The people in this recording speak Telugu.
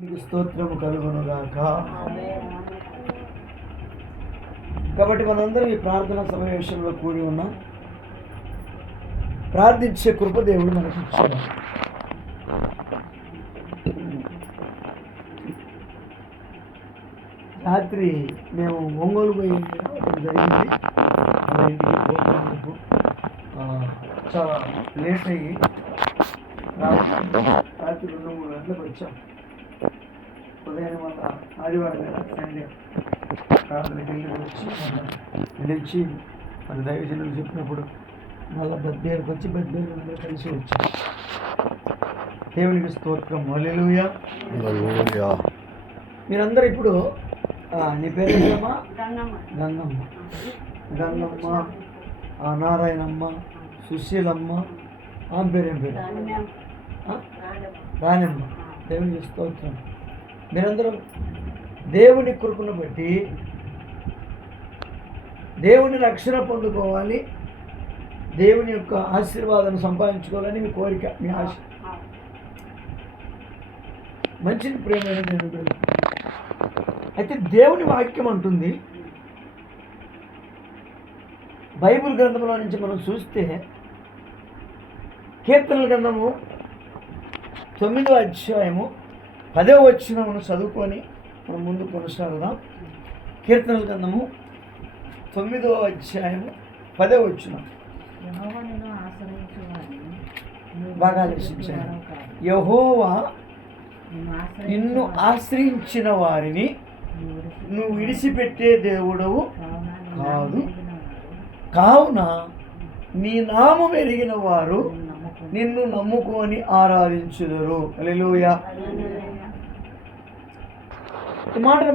స్తోత్రము కలుగునుగాక. కాబట్టి మనందరం ఈ ప్రార్థనా సమావేశంలో కూడి ఉన్నాం. ప్రార్థించే కృప దేవుడు మనకి ఇచ్చాడు. రాత్రి మేము ఒంగోలు పోయి జరిగింది. వాళ్ళ ఇంటికి పోతున్నందుకు చాలా లేట్ అయ్యి రాత్రి 2-3 గంటలకు వచ్చాం. ఉదయం వల్ల ఆదివారం కదా, సండే ప్రార్థనకి వెళ్ళి మన దైవజనులు చెప్పినప్పుడు మళ్ళీ బద్బేరుకి వచ్చి బద్బేరు కలిసి వచ్చాం. దేవునికి స్తోత్రం. హల్లెలూయా. మీరందరూ ఇప్పుడు నీ పేరు గంగమ్మ, నారాయణమ్మ, సుశీలమ్మ, ఆమె పేరేం పేరు? రాణమ్మ. దేవునికి స్తోత్రం. మీరందరూ దేవుని కృపను బట్టి దేవుని రక్షణ పొందుకోవాలి, దేవుని యొక్క ఆశీర్వాదాన్ని సంపాదించుకోవాలని మీ కోరిక, మీ ఆశ. మంచిది ప్రేమైన దేవుడు. అయితే దేవుని వాక్యం అంటుంది, బైబిల్ గ్రంథంలో నుంచి మనం చూస్తే కీర్తనల గ్రంథము 9వ అధ్యాయము 10వ వచనమును చదువుకొని మనం ముందు కొనసాగుదాం. కీర్తనల గ్రంథము 9వ అధ్యాయము 10వ వచనం. బాగా ఆలోచించాను. యెహోవా నిన్ను ఆశ్రయించిన వారిని నువ్వు విడిచిపెట్టే దేవుడవు కాదు, కావున నీ నామం ఎరిగిన వారు నిన్ను నమ్ముకొని ఆరాధించుదురు. హల్లెలూయా. ఈ మాటను